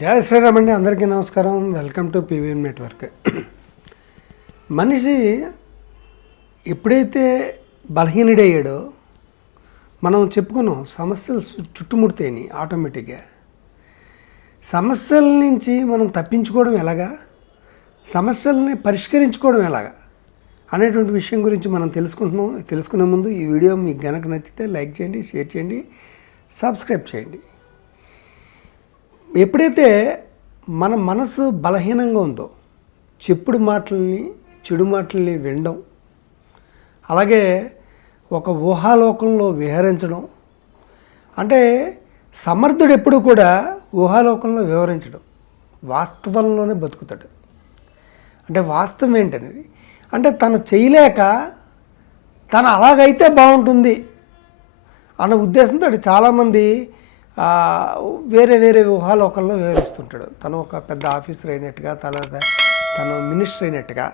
జయ శ్రీరామ్ అండి అందరికీ నమస్కారం. వెల్కమ్ టు పీవీఎం నెట్వర్క్ మనిషి ఎప్పుడైతే బలహీనుడయ్యాడో మనం చెప్పుకున్నాం సమస్యలు చుట్టుముడితేని ఆటోమేటిక్గా సమస్యల నుంచి మనం తప్పించుకోవడం ఎలాగా? సమస్యల్ని పరిష్కరించుకోవడం ఎలాగా? అనేటువంటి విషయం గురించి మనం తెలుసుకుంటున్నాం. తెలుసుకునే ముందు ఈ వీడియో మీకు గనక నచ్చితే లైక్ చేయండి షేర్ చేయండి సబ్స్క్రైబ్ చేయండి. ఎప్పుడైతే మన మనసు బలహీనంగా ఉందో చెప్పుడు మాటల్ని చెడు మాటల్ని వినడం అలాగే ఒక ఊహాలోకంలో విహరించడం అంటే సమర్థుడు ఎప్పుడు కూడా ఊహాలోకంలో వివరించడం వాస్తవంలోనే బతుకుతాడు. అంటే వాస్తవం ఏంటనేది? అంటే తను చేయలేక తను అలాగైతే బాగుంటుంది అన్న ఉద్దేశంతో చాలామంది వేరే వేరే ఊహాలోకంలో వివరిస్తుంటాడు. తను ఒక పెద్ద ఆఫీసర్ అయినట్టుగా తన తను మినిస్టర్ అయినట్టుగా.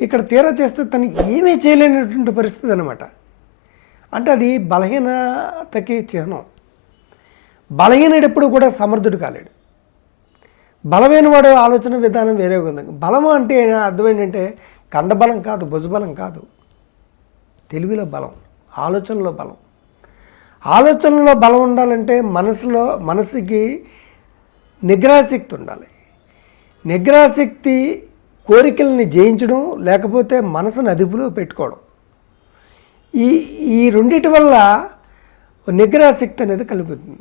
ఇక్కడ తీరా చేస్తే తను ఏమీ చేయలేనటువంటి పరిస్థితి అనమాట అంటే అది బలహీనతకి చిహ్నం. బలహీనడెప్పుడు కూడా సమర్థుడు కాలేడు. బలమైన వాడు ఆలోచన విధానం వేరే ఉంది బలము అంటే అర్థం ఏంటంటే కండబలం కాదు భుజబలం కాదు. తెలివిలో బలం ఆలోచనలో బలం. ఆలోచనలో బలం ఉండాలంటే మనసులో మనసుకి నిగ్రహశక్తి ఉండాలి. నిగ్రహశక్తి కోరికల్ని జయించడం లేకపోతే మనసును అదుపులో పెట్టుకోవడం. ఈ ఈ రెండిటి వల్ల నిగ్రహశక్తి అనేది కలుగుతుంది.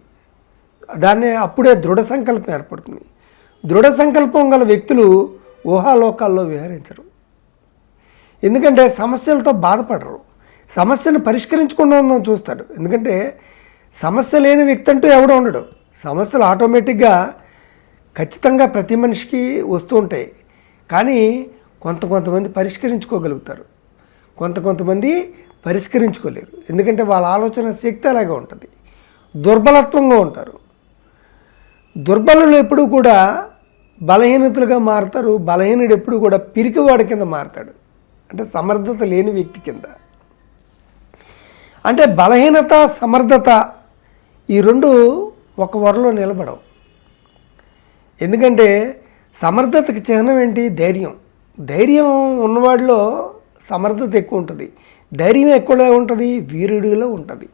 దాన్ని అప్పుడే దృఢ సంకల్పం ఏర్పడుతుంది. దృఢ సంకల్పం గల వ్యక్తులు ఊహాలోకాల్లో విహరించరు. ఎందుకంటే సమస్యలతో బాధపడరు. సమస్యను పరిష్కరించకుండా ఉందని చూస్తాడు. ఎందుకంటే సమస్య లేని వ్యక్తి అంటూ ఎవడో ఉండడు. సమస్యలు ఆటోమేటిక్గా ఖచ్చితంగా ప్రతి మనిషికి వస్తూ ఉంటాయి. కానీ కొంత కొంతమంది పరిష్కరించుకోగలుగుతారు. కొంత కొంతమంది పరిష్కరించుకోలేరు. ఎందుకంటే వాళ్ళ ఆలోచన శక్తి అలాగే ఉంటుంది. దుర్బలత్వంగా ఉంటారు. దుర్బలులు ఎప్పుడూ కూడా బలహీనతలుగా మారుతారు. బలహీనుడు ఎప్పుడు కూడా పిరికివాడి కింద మారుతాడు. అంటే సమర్థత లేని వ్యక్తి కింద. అంటే బలహీనత సమర్థత ఈ రెండు ఒక వరలో నిలబడవు. ఎందుకంటే సమర్థతకి చిహ్నం ఏంటి? ధైర్యం. ధైర్యం ఉన్నవాడిలో సమర్థత ఎక్కువ ఉంటుంది. ధైర్యం ఎక్కువలో ఉంటుంది వీరుడిలో ఉంటుంది.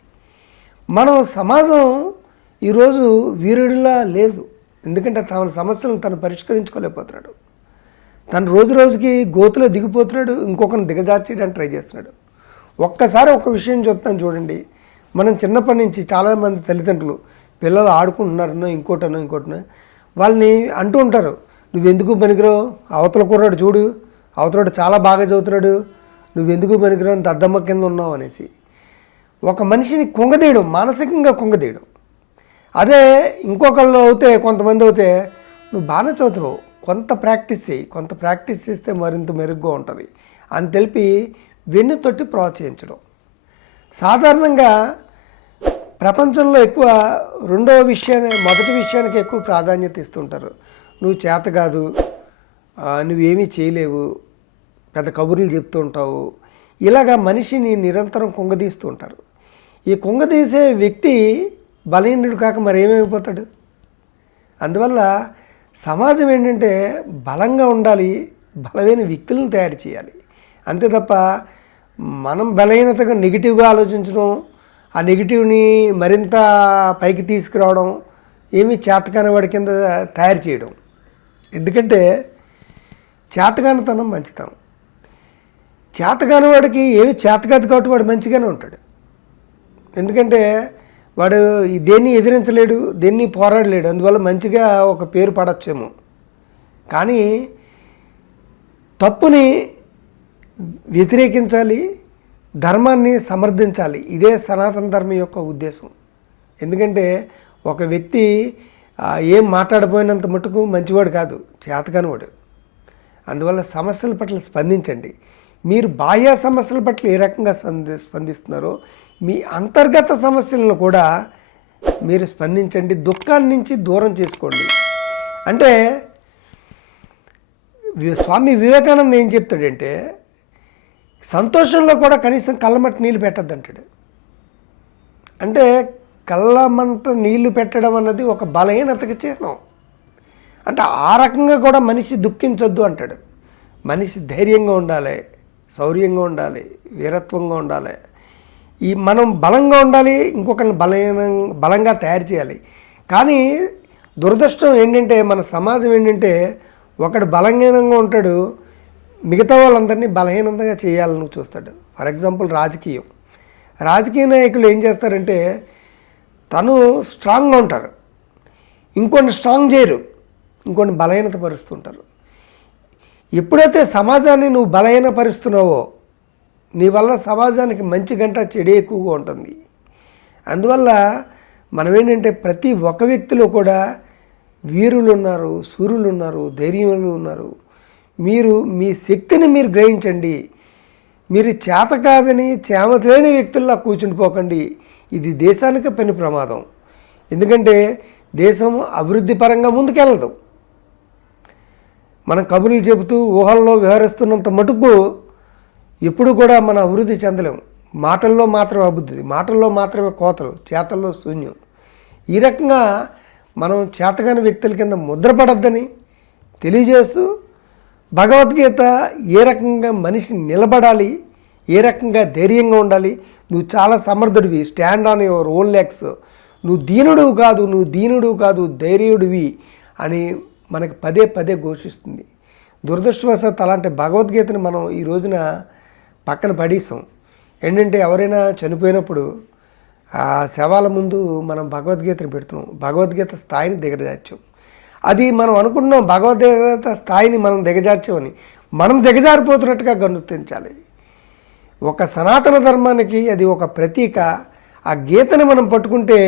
మనం సమాజం ఈరోజు వీరుడిలా లేదు. ఎందుకంటే తన సమస్యలను తను పరిష్కరించుకోలేకపోతున్నాడు. తను రోజు రోజుకి గోతులో దిగిపోతున్నాడు ఇంకొకరిని దిగజార్చేయడానికి ట్రై చేస్తున్నాడు. ఒక్కసారి ఒక విషయం చెప్తాను చూడండి. మనం చిన్నప్పటి నుంచి చాలామంది తల్లిదండ్రులు పిల్లలు ఆడుకుంటున్నారనో ఇంకోటనో ఇంకోటనో వాళ్ళని అంటూ ఉంటారు. నువ్వెందుకు పనికిరావు? అవతల కుర్రాడు చూడు. అవతలడు చాలా బాగా చదువుతున్నాడు. నువ్వెందుకు పనికిరావు? దద్దమ్మ కింద ఉన్నావు అనేసి. ఒక మనిషిని కుంగదీయడం మానసికంగా కుంగదీయడం. అదే ఇంకొకళ్ళు అవుతే కొంతమంది అవుతే నువ్వు బాగానే చదువుతున్నావు. కొంత ప్రాక్టీస్ చేయి. కొంత ప్రాక్టీస్ చేస్తే మరింత మెరుగ్గా ఉంటుంది అని తెలిపి వెన్ను తొట్టి ప్రోత్సహించడం. సాధారణంగా ప్రపంచంలో ఎక్కువ రెండవ విషయాన్ని మొదటి విషయానికి ఎక్కువ ప్రాధాన్యత ఇస్తుంటారు. నువ్వు చేత కాదు నువ్వేమీ చేయలేవు పెద్ద కబుర్లు చెప్తూ ఉంటావు. ఇలాగా మనిషిని నిరంతరం కుంగదీస్తూ ఉంటారు. ఈ కుంగదీసే వ్యక్తి బలహీనుడు కాక మరేమైపోతాడు? అందువల్ల సమాజం ఏంటంటే బలంగా ఉండాలి బలమైన వ్యక్తులను తయారు చేయాలి. అంతే తప్ప మనం బలహీనతగా నెగిటివ్గా ఆలోచించడం ఆ నెగిటివ్ని మరింత పైకి తీసుకురావడం ఏమీ చేతకాని వాడి కింద తయారు చేయడం. ఎందుకంటే చేతకానితనం మంచితనం. చేతకాని వాడికి ఏమి చేతకాదు కాబట్టి వాడు మంచిగానే ఉంటాడు. ఎందుకంటే వాడు దేన్ని ఎదిరించలేడు దేన్ని పోరాడలేడు. అందువల్ల మంచిగా ఒక పేరు పడచ్చేమో. కానీ తప్పుని వ్యతిరేకించాలి ధర్మాన్ని సమర్థించాలి. ఇదే సనాతన ధర్మం యొక్క ఉద్దేశం. ఎందుకంటే ఒక వ్యక్తి ఏం మాట్లాడబోయినంత మటుకు మంచివాడు కాదు చేతకానివాడు. అందువల్ల సమస్యల పట్ల స్పందించండి. మీరు బాహ్య సమస్యల పట్ల ఏ రకంగా స్పంది స్పందిస్తున్నారో మీ అంతర్గత సమస్యలను కూడా మీరు స్పందించండి. దుఃఖాన్ని నుంచి దూరం చేసుకోండి. అంటే స్వామి వివేకానంద ఏం చెప్తాడంటే సంతోషంలో కూడా కనీసం కళ్ళమట్టి నీళ్ళు పెట్టద్దంటాడు. అంటే కళ్ళమంట నీళ్ళు పెట్టడం అన్నది ఒక బలహీనతకి చిహ్నం. అంటే ఆ రకంగా కూడా మనిషి దుఃఖించొద్దు అంటాడు. మనిషి ధైర్యంగా ఉండాలి శౌర్యంగా ఉండాలి వీరత్వంగా ఉండాలి. ఈ మనం బలంగా ఉండాలి ఇంకొకరిని బలహీన బలంగా తయారు చేయాలి. కానీ దురదృష్టం ఏంటంటే మన సమాజం ఏంటంటే ఒకడు బలహీనంగా ఉంటాడు మిగతా వాళ్ళందరినీ బలహీనంగా చేయాలని చూస్తాడు. ఫర్ ఎగ్జాంపుల్ రాజకీయం. రాజకీయ నాయకులు ఏం చేస్తారంటే తను స్ట్రాంగ్గా ఉంటారు. ఇంకొన్ని స్ట్రాంగ్ చేయరు. ఇంకొన్ని బలహీనత పరుస్తుంటారు. ఎప్పుడైతే సమాజాన్ని నువ్వు బలహీనపరుస్తున్నావో నీ వల్ల సమాజానికి మంచి గంట చెడు ఎక్కువగా ఉంటుంది. అందువల్ల మనం ఏంటంటే ప్రతి ఒక్క వ్యక్తిలో కూడా వీరులు ఉన్నారు సూర్యులు ఉన్నారు ధైర్యములు ఉన్నారు. మీరు మీ శక్తిని మీరు గ్రహించండి. మీరు చేత కాదని చేమతలేని వ్యక్తుల్లా కూర్చుండిపోకండి ఇది దేశానికి పని ప్రమాదం. ఎందుకంటే దేశం అభివృద్ధి పరంగా ముందుకెళ్ళదు. మనం కబుర్లు చెబుతూ ఊహల్లో వ్యవహరిస్తున్నంత మటుకు ఎప్పుడు కూడా మన అభివృద్ధి చెందలేము మాటల్లో మాత్రమే అభివృద్ధి మాటల్లో మాత్రమే కోతలు చేతల్లో శూన్యం. ఈ రకంగా మనం చేతగాని వ్యక్తుల కింద ముద్రపడద్దని తెలియజేస్తూ భగవద్గీత ఏ రకంగా మనిషి నిలబడాలి ఏ రకంగా ధైర్యంగా ఉండాలి నువ్వు చాలా సమర్థుడివి stand on your own legs నువ్వు దీనుడు కాదు నువ్వు దీనుడు కాదు ధైర్యుడివి అని మనకు పదే పదే ఘోషిస్తుంది. దురదృష్టవశాత్ అలాంటి భగవద్గీతని మనం ఈ రోజున పక్కన పడేసాం ఏంటంటే ఎవరైనా చనిపోయినప్పుడు ఆ శవాల ముందు మనం భగవద్గీతను పెడుతున్నాం. భగవద్గీత స్థాయిని దిగజార్చాం అది మనం అనుకుంటున్నాం భగవద్గీత స్థాయిని మనం దిగజార్చమని. మనం దిగజారిపోతున్నట్టుగా గనుర్తించాలి ఒక సనాతన ధర్మానికి అది ఒక ప్రతీక. ఆ గీతని మనం పట్టుకుంటే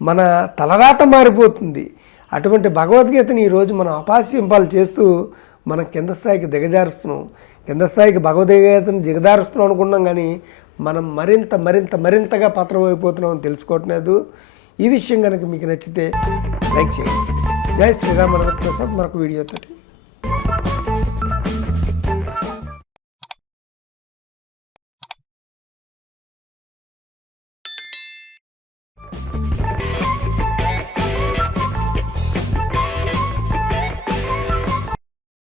మన తలరాత మారిపోతుంది. అటువంటి భగవద్గీతని ఈరోజు మనం అపాస్యంపాలు చేస్తూ మనం కింద స్థాయికి దిగజారుస్తున్నాం. కింద స్థాయికి భగవద్గీతను దిగజారుస్తున్నాం అనుకున్నాం కానీ మనం మరింత మరింత మరింతగా పత్రం అయిపోతున్నామని తెలుసుకోవట్లేదు. ఈ విషయం కనుక మీకు నచ్చితే లైక్ చేయండి. జై శ్రీరామ ప్రసాద్ మరొక వీడియోతోటి.